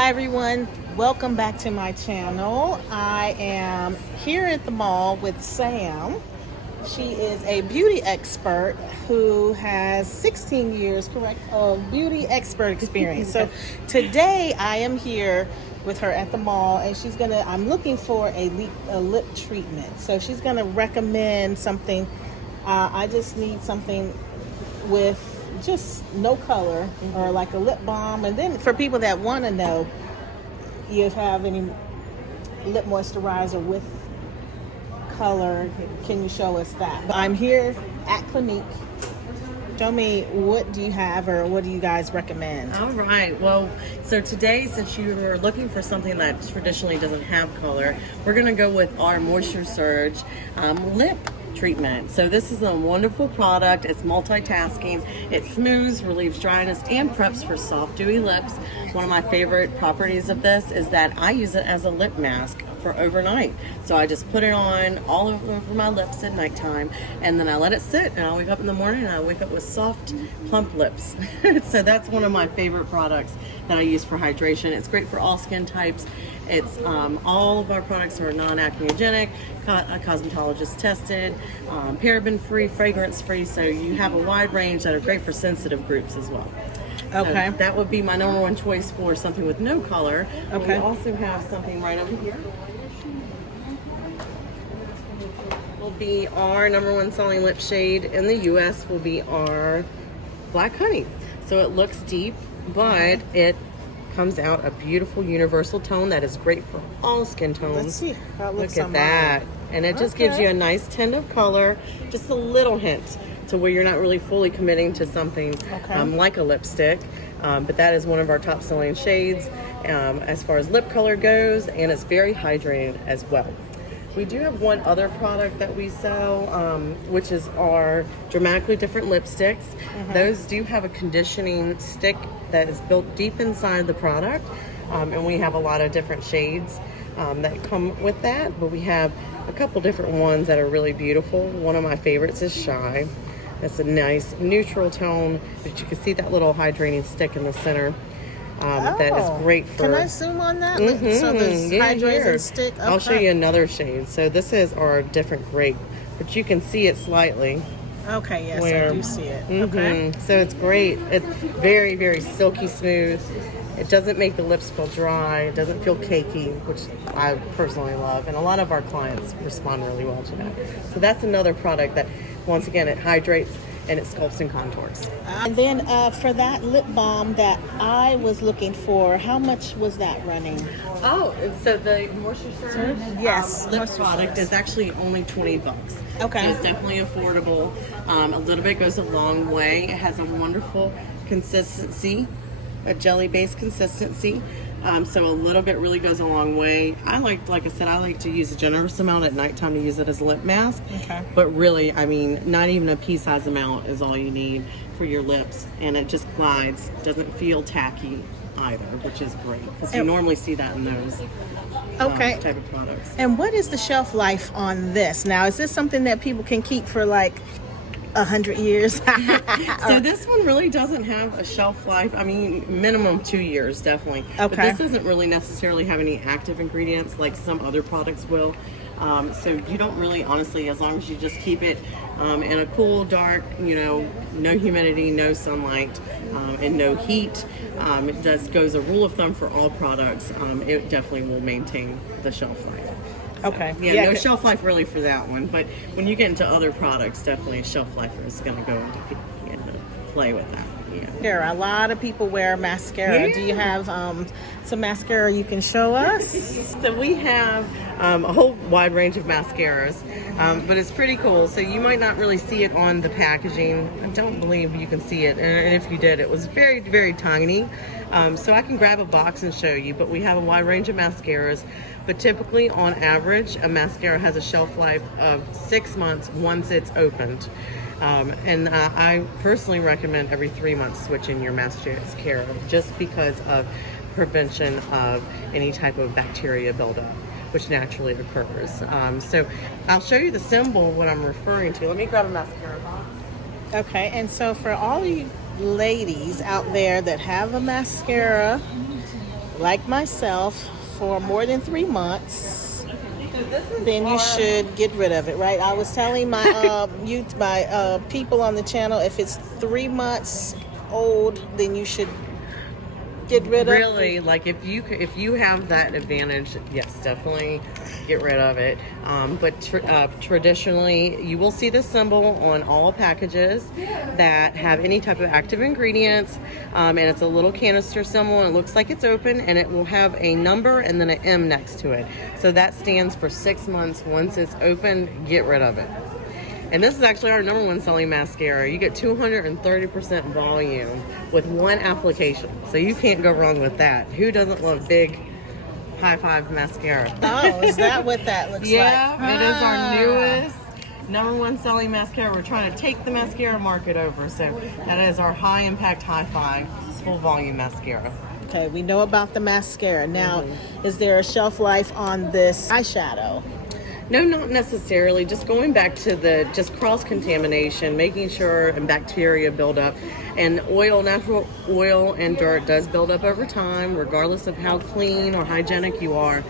Hi everyone, welcome back to my channel. I am here at the mall with Sam. She is a beauty expert who has 16 years, correct, of beauty expert experience. So today I am here with her at the mall, and I'm looking for a lip treatment. So she's gonna recommend something. I just need something with just no color, or like a lip balm. And then for people that want to know, you have any lip moisturizer with color, can you show us that? But I'm here at Clinique. Show me, what do you have, or what do you guys recommend? All right. Well, so today, since you were looking for something that traditionally doesn't have color, we're going to go with our Moisture Surge lip treatment. So this is a wonderful product. It's multitasking. It smooths, relieves dryness, and preps for soft, dewy lips. One of my favorite properties of this is that I use it as a lip mask for overnight. So I just put it on all over my lips at nighttime, and then I let it sit, and I wake up in the morning and I wake up with soft, plump lips. So that's one of my favorite products that I use for hydration. It's great for all skin types. It's all of our products are non-acneogenic, cosmetologist tested, paraben free, fragrance free. So you have a wide range that are great for sensitive groups as well. Okay. So that would be my number one choice for something with no color. Okay. We also have something right over here. Will be our number one selling lip shade in the US will be our Black Honey. So it looks deep, but it comes out a beautiful universal tone that is great for all skin tones. Let's see how it looks. Look at that. And it just gives you a nice tint of color, just a little hint to where you're not really fully committing to something like a lipstick. But that is one of our top selling shades as far as lip color goes, and it's very hydrated as well. We do have one other product that we sell, which is our Dramatically Different lipsticks. Those do have a conditioning stick that is built deep inside the product, and we have a lot of different shades that come with that, but we have a couple different ones that are really beautiful. One of my favorites is Shy. It's a nice neutral tone, but you can see that little hydrating stick in the center. That is great for... Can I zoom on that? So this hydrating stick. Okay. I'll show you another shade. So this is our different grape, but you can see it slightly. Okay, yes, I do see it. Okay. So it's great. It's very, very silky smooth. It doesn't make the lips feel dry. It doesn't feel cakey, which I personally love. And a lot of our clients respond really well to that. So that's another product that, once again, it hydrates and it sculpts and contours. And then for that lip balm that I was looking for, how much was that running? Oh, so the Moisture Surge lip product is actually only $20. Okay. So it's definitely affordable. A little bit goes a long way. It has a wonderful consistency, a jelly-based consistency. So a little bit really goes a long way. Like I said, I like to use a generous amount at nighttime to use it as a lip mask. Okay. But really, I mean, not even a pea-size amount is all you need for your lips, and it just glides. Doesn't feel tacky either, which is great, because you normally see that in those type of products. And what is the shelf life on this? Now, is this something that people can keep for like 100 years? So this one really doesn't have a shelf life. I mean, minimum 2 years, definitely. Okay. But this doesn't really necessarily have any active ingredients like some other products will. So you don't really, honestly, as long as you just keep it in a cool, dark, no humidity, no sunlight, and no heat. It goes a rule of thumb for all products. It definitely will maintain the shelf life. Okay. Yeah, no shelf life really for that one, but when you get into other products, definitely shelf life is going to go into play with that. Yeah. A lot of people wear mascara. Yeah. Do you have some mascara you can show us? So we have a whole wide range of mascaras, but it's pretty cool. So you might not really see it on the packaging. I don't believe you can see it, and if you did, it was very, very tiny. So I can grab a box and show you, but we have a wide range of mascaras. But typically, on average, a mascara has a shelf life of 6 months once it's opened. And I personally recommend every 3 months switching your mascara, just because of prevention of any type of bacteria buildup, which naturally occurs. So I'll show you the symbol, what I'm referring to. Let me grab a mascara box. Okay, and so for all you ladies out there that have a mascara like myself, for more than 3 months, then you should get rid of it, right? I was telling my people on the channel, if it's 3 months old, then you should get rid of it. Really, like if you have that advantage, yes, definitely get rid of it. But traditionally, you will see this symbol on all packages that have any type of active ingredients, and it's a little canister symbol, and it looks like it's open, and it will have a number and then an M next to it. So that stands for 6 months. Once it's open, get rid of it. And this is actually our #1 selling mascara. You get 230% volume with one application. So you can't go wrong with that. Who doesn't love big High Five mascara? Oh, is that what that looks like? Yeah, it is our newest #1 selling mascara. We're trying to take the mascara market over. So that is our high impact High Five full volume mascara. Okay, we know about the mascara. Now, is there a shelf life on this eyeshadow? No, not necessarily. Just going back to the cross-contamination, making sure and bacteria build up. And natural oil and dirt does build up over time, regardless of how clean or hygienic you are.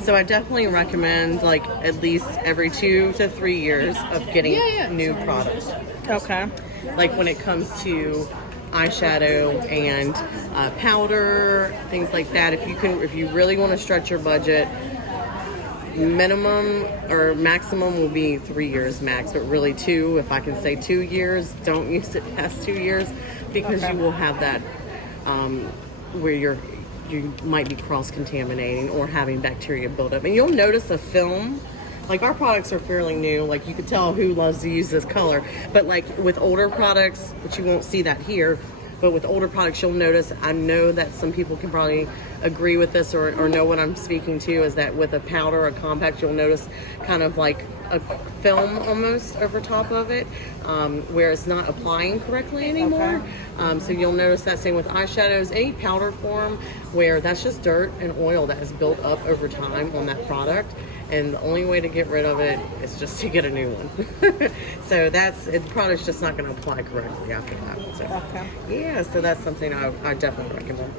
So I definitely recommend like at least every 2 to 3 years of getting new products. Okay. Like when it comes to eyeshadow and powder, things like that. If you really want to stretch your budget, minimum or maximum will be 3 years max, but really 2, if I can say 2 years. Don't use it past 2 years because you will have that where you might be cross-contaminating or having bacteria build up. And you'll notice a film. Like our products are fairly new, like you could tell who loves to use this color, but like with older products, which you won't see that here, but with older products, you'll notice, I know that some people can probably agree with this or know what I'm speaking to, is that with a powder or compact, you'll notice kind of like a film almost over top of it, where it's not applying correctly anymore. So you'll notice that same with eyeshadows, any powder form, where that's just dirt and oil that has built up over time on that product. And the only way to get rid of it is just to get a new one. So the product's just not going to apply correctly after that. So, yeah, so that's something I definitely recommend.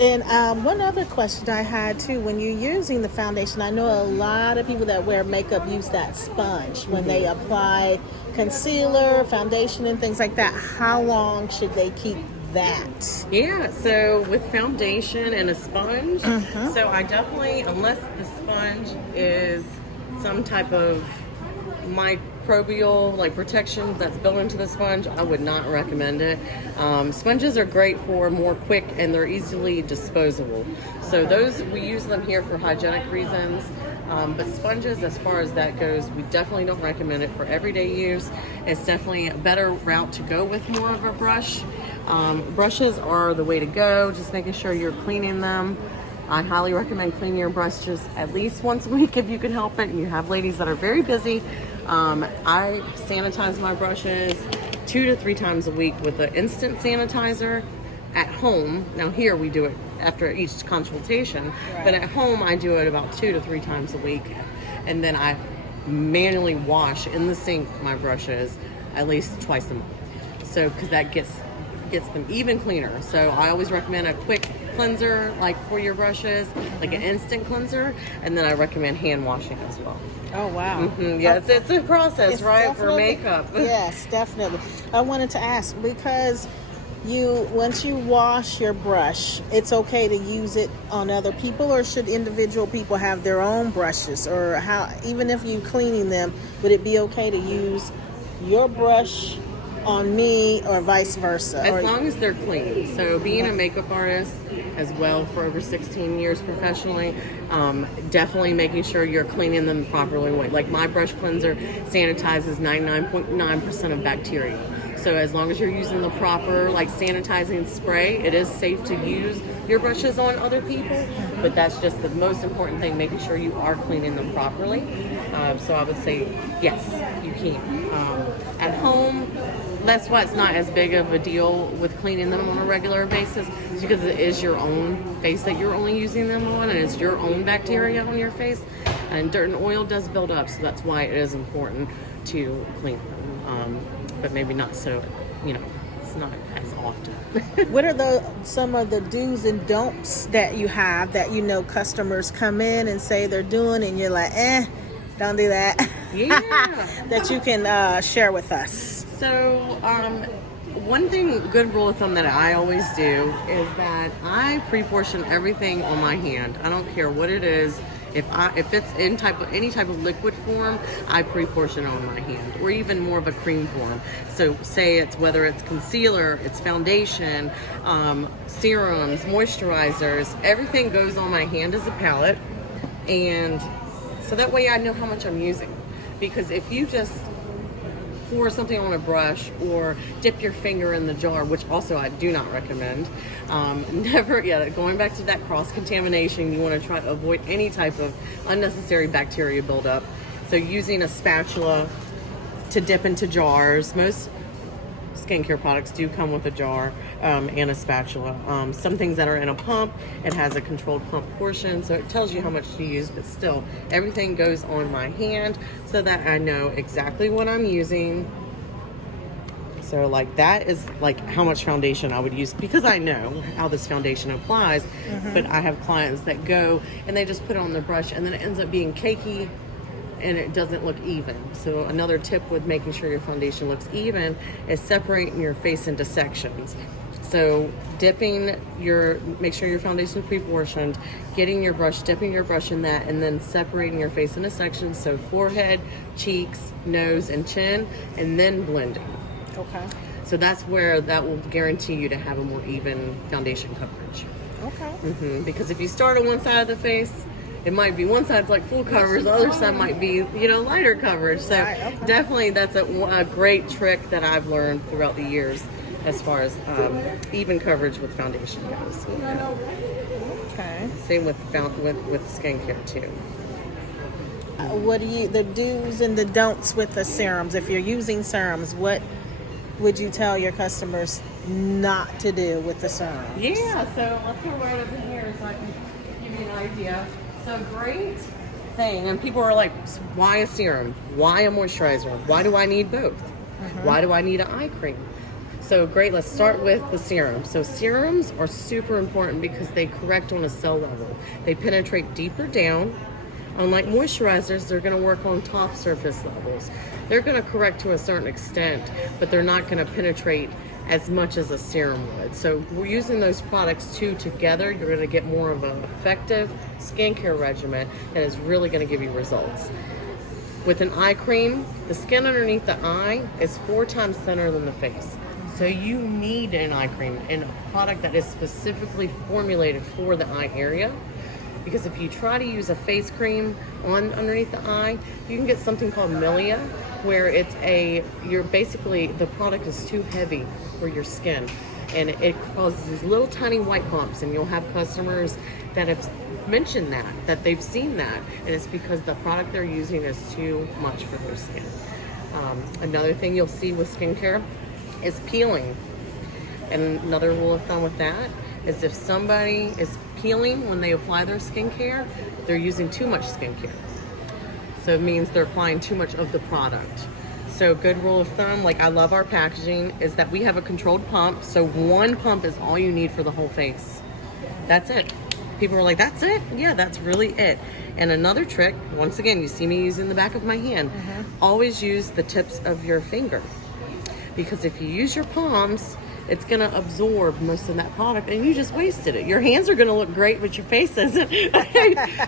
And one other question I had too, when you're using the foundation, I know a lot of people that wear makeup use that sponge when they apply concealer, foundation, and things like that. How long should they keep that? Yeah, so with foundation and a sponge, so I definitely, unless the sponge is some type of microbial like protection that's built into the sponge, I would not recommend it. Sponges are great for more quick and they're easily disposable. So those, we use them here for hygienic reasons. But sponges, as far as that goes, we definitely don't recommend it for everyday use. It's definitely a better route to go with more of a brush. Brushes are the way to go, just making sure you're cleaning them. I highly recommend cleaning your brushes at least once a week if you can help it. And you have ladies that are very busy. I sanitize my brushes 2 to 3 times a week with an instant sanitizer at home. Now here we do it after each consultation, but at home I do it about 2 to 3 times a week. And then I manually wash in the sink my brushes at least twice a month. So, because that gets them even cleaner. So I always recommend a quick cleanser like for your brushes, like an instant cleanser, and then I recommend hand washing as well. Oh wow. Yeah, it's a process, right, for makeup. Yes, definitely. I wanted to ask, because once you wash your brush, it's okay to use it on other people, or should individual people have their own brushes? Or how, even if you're cleaning them, would it be okay to use your brush on me or vice versa? As long as they're clean. So being a makeup artist as well for over 16 years professionally, definitely making sure you're cleaning them properly. Like my brush cleanser sanitizes 99.9% of bacteria. So as long as you're using the proper like sanitizing spray, it is safe to use your brushes on other people, but that's just the most important thing, making sure you are cleaning them properly. So I would say yes, you can. At home, that's why it's not as big of a deal with cleaning them on a regular basis, because it is your own face that you're only using them on, and it's your own bacteria on your face, and dirt and oil does build up, so that's why it is important to clean them. But maybe not so, just not as often. What are some of the do's and don'ts that you have that you know customers come in and say they're doing, and you're like, don't do that? Yeah. That you can share with us. So, one thing, good rule of thumb that I always do is that I pre-portion everything on my hand. I don't care what it is. If it's in any type of liquid form, I pre-portion on my hand, or even more of a cream form. So say whether it's concealer, it's foundation, serums, moisturizers, everything goes on my hand as a palette, and so that way I know how much I'm using. Because if you just pour something on a brush or dip your finger in the jar, which also I do not recommend. Going back to that cross-contamination, you want to try to avoid any type of unnecessary bacteria buildup. So using a spatula to dip into jars. Most skincare products do come with a jar and a spatula. Some things that are in a pump, it has a controlled pump portion, so it tells you how much to use, but still, everything goes on my hand so that I know exactly what I'm using. So like that is like how much foundation I would use, because I know how this foundation applies. But I have clients that go and they just put it on the brush and then it ends up being cakey and it doesn't look even. So another tip with making sure your foundation looks even is separating your face into sections. So make sure your foundation is pre-portioned, getting your brush, dipping your brush in that, and then separating your face into sections. So forehead, cheeks, nose, and chin, and then blending. Okay. So that's where that will guarantee you to have a more even foundation coverage. Okay. Because if you start on one side of the face, it might be one side's like full coverage, the other side might be, lighter coverage. So Right, okay. definitely that's a great trick that I've learned throughout the years as far as even coverage with foundation goes. Okay. Same with skincare too. What the do's and the don'ts with the serums? If you're using serums, what would you tell your customers not to do with the serum? Yeah, so let's go right over here so I can give you an idea. So great thing, and people are like, why a serum? Why a moisturizer? Why do I need both? Why do I need an eye cream? So great, let's start with the serum. So serums are super important because they correct on a cell level. They penetrate deeper down. Unlike moisturizers, they're going to work on top surface levels. They're going to correct to a certain extent, but they're not going to penetrate as much as a serum would. So we're using those products two together. You're going to get more of an effective skincare regimen that is really going to give you results. With an eye cream, the skin underneath the eye is 4 times thinner than the face. So you need an eye cream and a product that is specifically formulated for the eye area. Because if you try to use a face cream on underneath the eye, you can get something called milia, where the product is too heavy for your skin, and it causes these little tiny white bumps. And you'll have customers that have mentioned that they've seen that, and it's because the product they're using is too much for their skin. Another thing you'll see with skincare is peeling, and another rule of thumb with that is if somebody is peeling when they apply their skincare, they're using too much skincare. So it means they're applying too much of the product. So good rule of thumb, like I love our packaging, is that we have a controlled pump. So one pump is all you need for the whole face. That's it. People are like, that's it? Yeah, that's really it. And another trick, once again, you see me using the back of my hand, always use the tips of your finger. Because if you use your palms, it's going to absorb most of that product and you just wasted it. Your hands are going to look great, but your face isn't.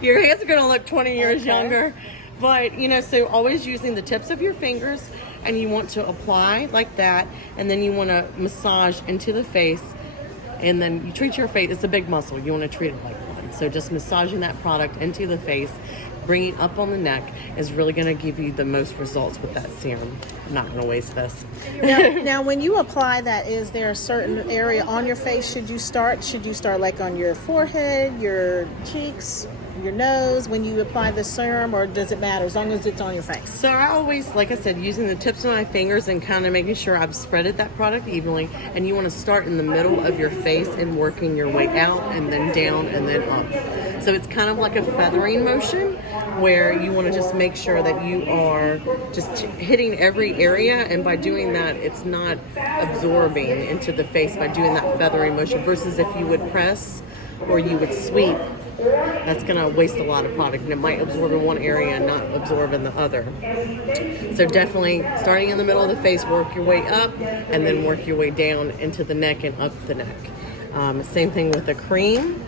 Your hands are going to look 20 years younger. But, so always using the tips of your fingers, and you want to apply like that, and then you want to massage into the face, and then you treat your face. It's a big muscle. You want to treat it like one. So just massaging that product into the face, bringing up on the neck is really going to give you the most results with that serum. I'm not going to waste this. Now, when you apply that, is there a certain area on your face should you start? Should you start like on your forehead, your cheeks, your nose when you apply the serum, or does it matter as long as it's on your face? So I always, like I said, using the tips of my fingers and kind of making sure I've spreaded that product evenly. And you want to start in the middle of your face and working your way out and then down and then up. So it's kind of like a feathering motion, where you want to just make sure that you are just hitting every area, and by doing that, it's not absorbing into the face by doing that feathery motion, versus if you would press or you would sweep, that's going to waste a lot of product, and it might absorb in one area and not absorb in the other. So definitely starting in the middle of the face, work your way up, and then work your way down into the neck and up the neck. Same thing with the cream.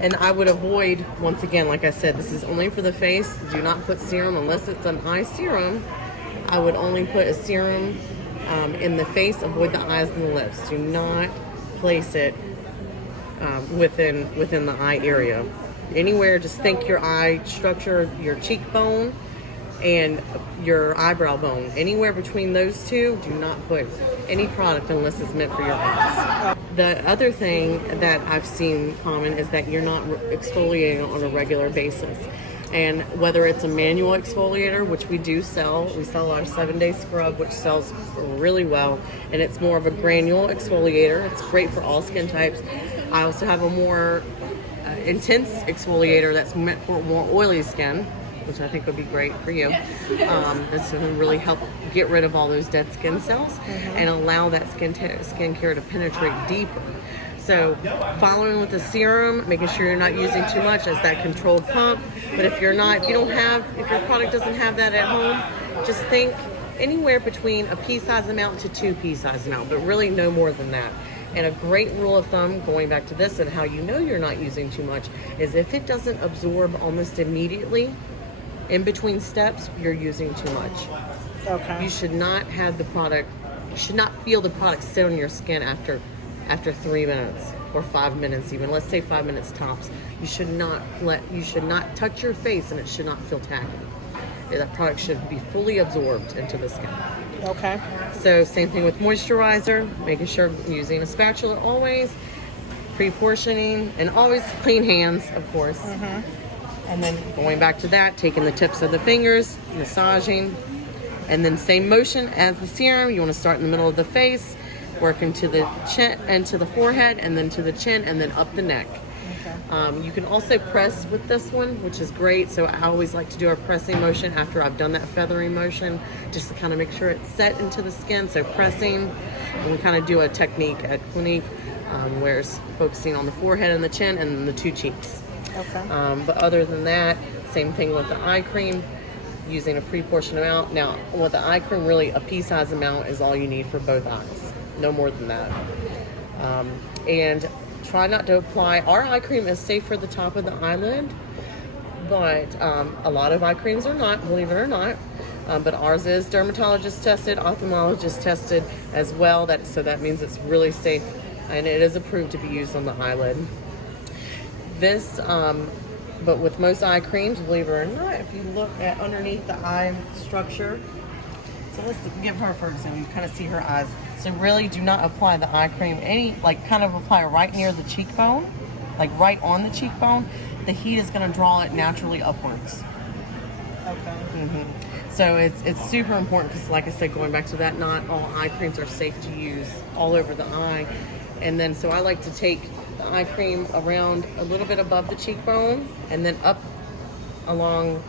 And I would avoid, once again, like I said, this is only for the face. Do not put serum unless it's an eye serum. I would only put a serum in the face. Avoid the eyes and the lips. Do not place it within the eye area. Anywhere, just think your eye structure, your cheekbone and your eyebrow bone. Anywhere between those two, do not put any product unless it's meant for your eyes. The other thing that I've seen common is that you're not exfoliating on a regular basis. And whether it's a manual exfoliator, which we do sell, we sell our 7-day scrub, which sells really well, and it's more of a granule exfoliator. It's great for all skin types. I also have a more intense exfoliator that's meant for more oily skin, which I think would be great for you. This will really help get rid of all those dead skin cells and allow that skincare to penetrate deeper. So following with the serum, making sure you're not using too much as that controlled pump. But if your product doesn't have that at home, just think anywhere between a pea-size amount to 2 pea-size amount, but really no more than that. And a great rule of thumb, going back to this and how you know you're not using too much, is if it doesn't absorb almost immediately in between steps, you're using too much. Okay. You should not have the product, you should not feel the product sit on your skin after 3 minutes or 5 minutes even. Let's say 5 minutes tops. You should not touch your face, and it should not feel tacky. That product should be fully absorbed into the skin. Okay. So same thing with moisturizer, making sure using a spatula always, pre-portioning, and always clean hands, of course. And then going back to that, taking the tips of the fingers, massaging, and then same motion as the serum. You want to start in the middle of the face, work into the chin and to the forehead, and then to the chin, and then up the neck. Okay. You can also press with this one, which is great. So I always like to do a pressing motion after I've done that feathery motion, just to kind of make sure it's set into the skin. So pressing, and we kind of do a technique at Clinique where it's focusing on the forehead and the chin and then the 2 cheeks. Okay. But other than that, same thing with the eye cream, using a pre-portioned amount. Now, with the eye cream, really a pea-size amount is all you need for both eyes. No more than that. And try not to apply. Our eye cream is safe for the top of the eyelid, but a lot of eye creams are not, believe it or not. But ours is dermatologist tested, ophthalmologist tested as well. So that means it's really safe, and it is approved to be used on the eyelid. This, but with most eye creams, believe it or not, if you look at underneath the eye structure, so let's give her, for example, you kind of see her eyes. So really do not apply the eye cream kind of apply right near the cheekbone, like right on the cheekbone. The heat is going to draw it naturally upwards. Okay. So it's super important because, like I said, going back to that, not all eye creams are safe to use all over the eye. And then, so I like to take the eye cream around a little bit above the cheekbone and then up along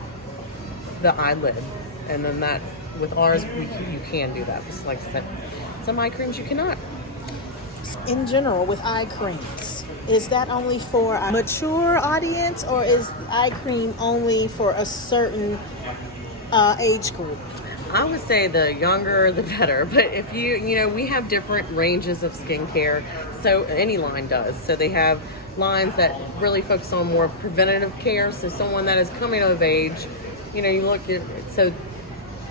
the eyelid. And then that, with ours, you can do that. Just like I said, some eye creams you cannot. In general, with eye creams, is that only for a mature audience, or is eye cream only for a certain age group? I would say the younger, the better. But if we have different ranges of skincare. So any line does. So they have lines that really focus on more preventative care. So someone that is coming of age, you look at, so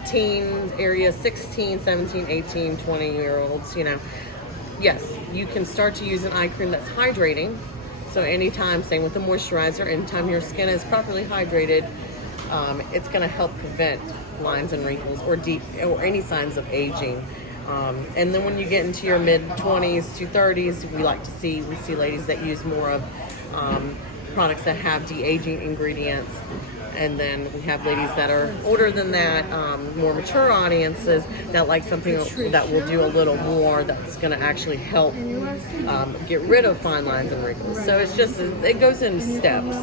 teen area, 16, 17, 18, 20-year-olds, yes, you can start to use an eye cream that's hydrating. So anytime, same with the moisturizer, anytime your skin is properly hydrated, it's going to help prevent lines and wrinkles or any signs of aging. And then when you get into your mid-20s to 30s, we see ladies that use more of products that have de-aging ingredients. And then we have ladies that are older than that, more mature audiences that like something that will do a little more, that's going to actually help get rid of fine lines and wrinkles. So it goes in steps.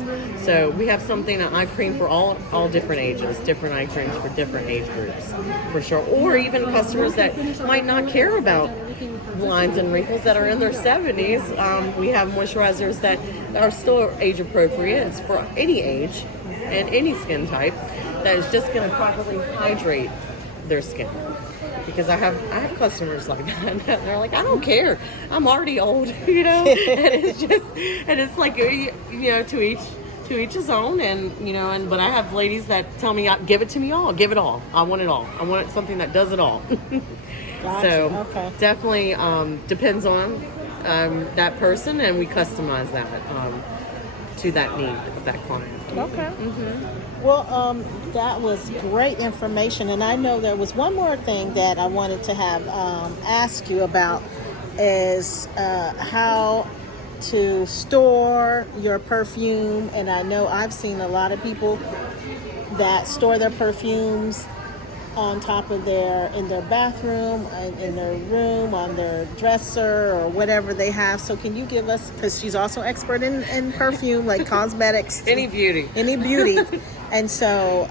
So we have something, an eye cream for all different ages, different eye creams for different age groups, for sure. Or even customers that might not care about lines and wrinkles that are in their 70s. We have moisturizers that are still age appropriate. It's for any age and any skin type, that is just going to properly hydrate their skin. Because I have customers like that, and they're like, I don't care, I'm already old, you know. And it's like, you know, to each his own. And you know, but I have ladies that tell me, give it to me all, give it all, I want it all, I want something that does it all. Gotcha. So okay. definitely depends on that person, and we customize that to that need of that client. Okay. Well, that was great information, and I know there was one more thing that I wanted to have ask you about, is how to store your perfume. And I know I've seen a lot of people that store their perfumes on top of in their bathroom, in their room, on their dresser, or whatever they have. So can you give us, because she's also expert in perfume, like cosmetics. Any beauty. And so,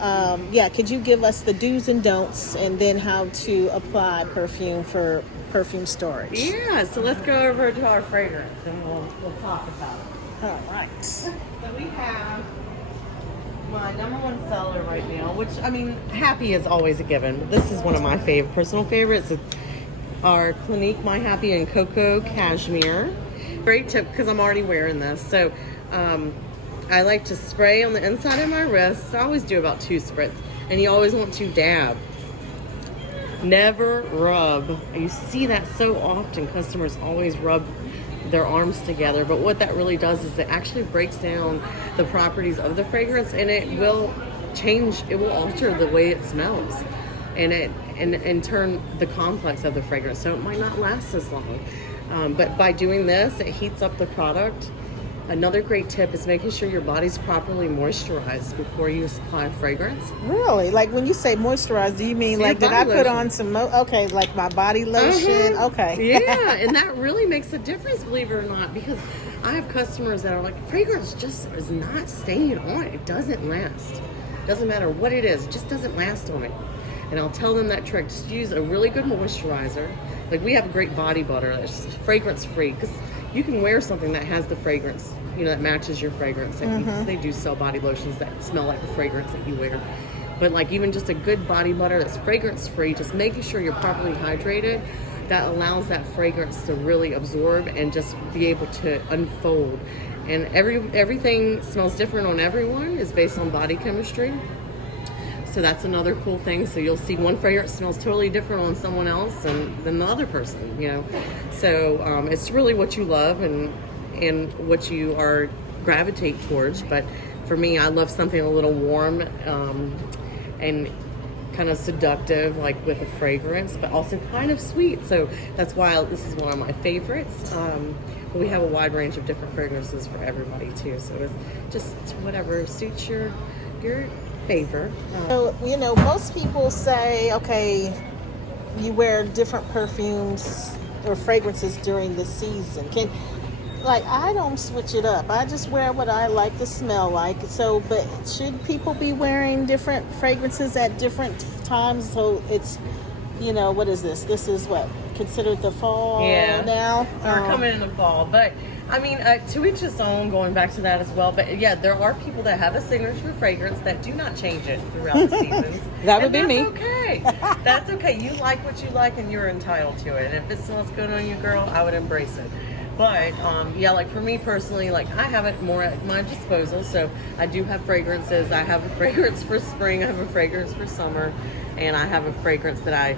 could you give us the do's and don'ts, and then how to apply perfume for perfume storage? Yeah, so let's go over to our fragrance, and we'll talk about it. All right. So we have my number one seller right now, which, I mean, Happy is always a given, but this is one of my personal favorites. It's our Clinique My Happy and Cocoa Cashmere. Great tip, because I'm already wearing this. So I like to spray on the inside of my wrist. I always do about 2 spritz, and you always want to dab. Never rub. You see that so often. Customers always rub their arms together, but what that really does is it actually breaks down the properties of the fragrance, and it will alter the way it smells, and turn the complex of the fragrance, so it might not last as long. But by doing this, it heats up the product. Another great tip is making sure your body's properly moisturized before you apply fragrance. Really? Like, when you say moisturize, do you mean like, did I put on some like my body lotion? Okay. Yeah, and that really makes a difference, believe it or not, because I have customers that are like, fragrance just is not staying on. It doesn't last. Doesn't matter what it is, it just doesn't last on it. And I'll tell them that trick. Just use a really good moisturizer. Like, we have a great body butter that's fragrance free, because you can wear something that has the fragrance, you know, that matches your fragrance. And they do sell body lotions that smell like the fragrance that you wear. But like, even just a good body butter that's fragrance free, just making sure you're properly hydrated, that allows that fragrance to really absorb and just be able to unfold. And everything smells different on everyone, is based on body chemistry. So that's another cool thing. So you'll see one fragrance smells totally different on someone else than the other person, you know. So it's really what you love and what you are gravitate towards. But for me, I love something a little warm and kind of seductive, like with a fragrance, but also kind of sweet. So that's why this is one of my favorites. But we have a wide range of different fragrances for everybody too. So it's just whatever suits your favor. So, you know, most people say, okay, you wear different perfumes or fragrances during the season. I don't switch it up. I just wear what I like to smell like. So, but should people be wearing different fragrances at different times? So it's, you know, what is this? This is what, considered the fall now? We're coming in the fall. But I mean, to each his own, going back to that as well. But yeah, there are people that have a signature fragrance that do not change it throughout the seasons. That would be me. That's okay. That's okay. You like what you like, and you're entitled to it. And if it smells good on you, girl, I would embrace it. But yeah, like for me personally, like I have it more at my disposal. So I do have fragrances. I have a fragrance for spring. I have a fragrance for summer, and I have a fragrance that I,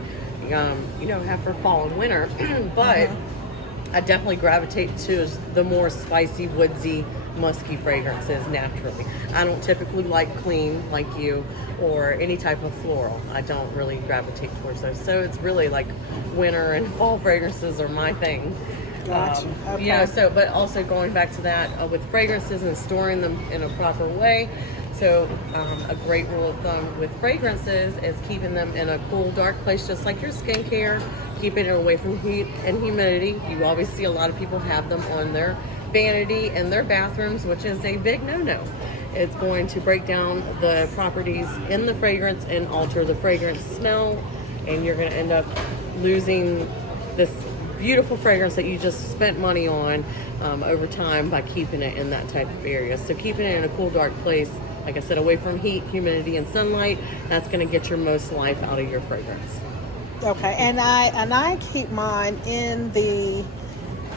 have for fall and winter. But I definitely gravitate to the more spicy, woodsy, musky fragrances naturally. I don't typically like clean like you, or any type of floral. I don't really gravitate towards those. So it's really like winter and fall fragrances are my thing. Gotcha. Okay. You know, so but also going back to that with fragrances and storing them in a proper way. So a great rule of thumb with fragrances is keeping them in a cool, dark place, just like your skincare. Keeping it away from heat and humidity. You always see a lot of people have them on their vanity in their bathrooms, which is a big no-no. It's going to break down the properties in the fragrance and alter the fragrance smell, and you're going to end up losing this beautiful fragrance that you just spent money on over time by keeping it in that type of area. So keeping it in a cool, dark place, like I said, away from heat, humidity, and sunlight, that's going to get your most life out of your fragrance. Okay, and I keep mine in the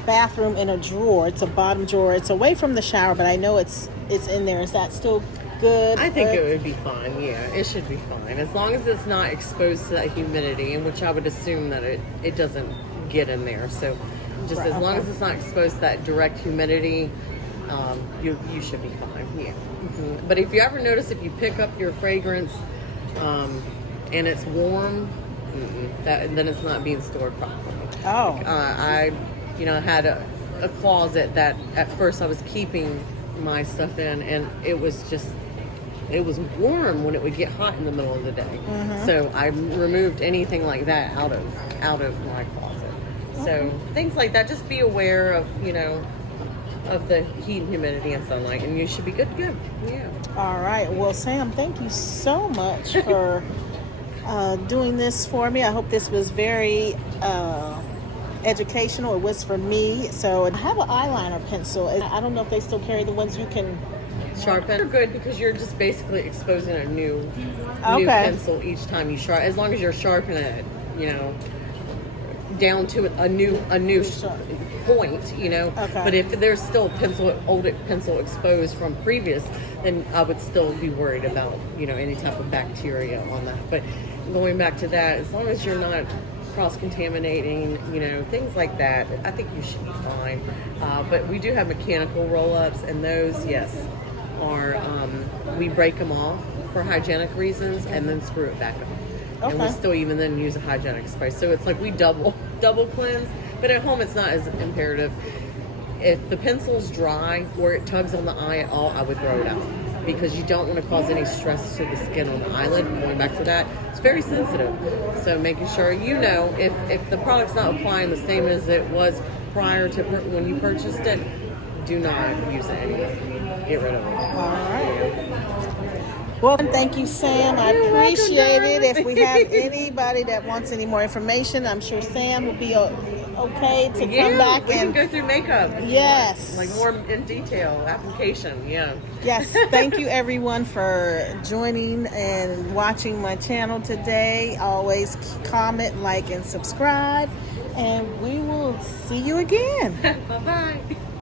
bathroom in a drawer. It's a bottom drawer. It's away from the shower, but I know it's in there. Is that still good? I think it would be fine. Yeah, it should be fine as long as it's not exposed to that humidity, in which I would assume that it doesn't get in there. So just Right, as long okay. as it's not exposed to that direct humidity, you should be fine. Yeah. But if you ever notice, if you pick up your fragrance and it's warm, then it's not being stored properly. Oh. I had a closet that at first I was keeping my stuff in, and it was warm when it would get hot in the middle of the day. So I removed anything like that out of my closet. So things like that, just be aware of of the heat and humidity and sunlight, and you should be good to go. Yeah. All right. Well, Sam, thank you so much for doing this for me. I hope this was very educational. It was for me. So I have an eyeliner pencil. I don't know if they still carry the ones you can Sharpen. They're good because you're just basically exposing a new Okay. pencil each time you sharpen. As long as you're sharpening it, down to a new point, Okay. But if there's still old pencil exposed from previous, then I would still be worried about any type of bacteria on that. But going back to that, as long as you're not cross-contaminating, things like that, I think you should be fine. But we do have mechanical roll-ups, and those, yes, are we break them off for hygienic reasons and then screw it back on. And we Okay. still even then use a hygienic spray. So it's like we double cleanse, but at home it's not as imperative. If the pencil's dry or it tugs on the eye at all, I would throw it out because you don't want to cause any stress to the skin on the eyelid. Going back to that, it's very sensitive. So making sure if the product's not applying the same as it was prior to when you purchased it, do not use it anymore. Get rid of it. All right. Well, thank you, Sam. I You're welcome, appreciate it. darling. If we have anybody that wants any more information, I'm sure Sam will be okay to come back we can and go through makeup. yes, Like more in detail application. Yeah. yes. Thank you, everyone, for joining and watching my channel today. Always comment, like, and subscribe, and we will see you again. Bye bye.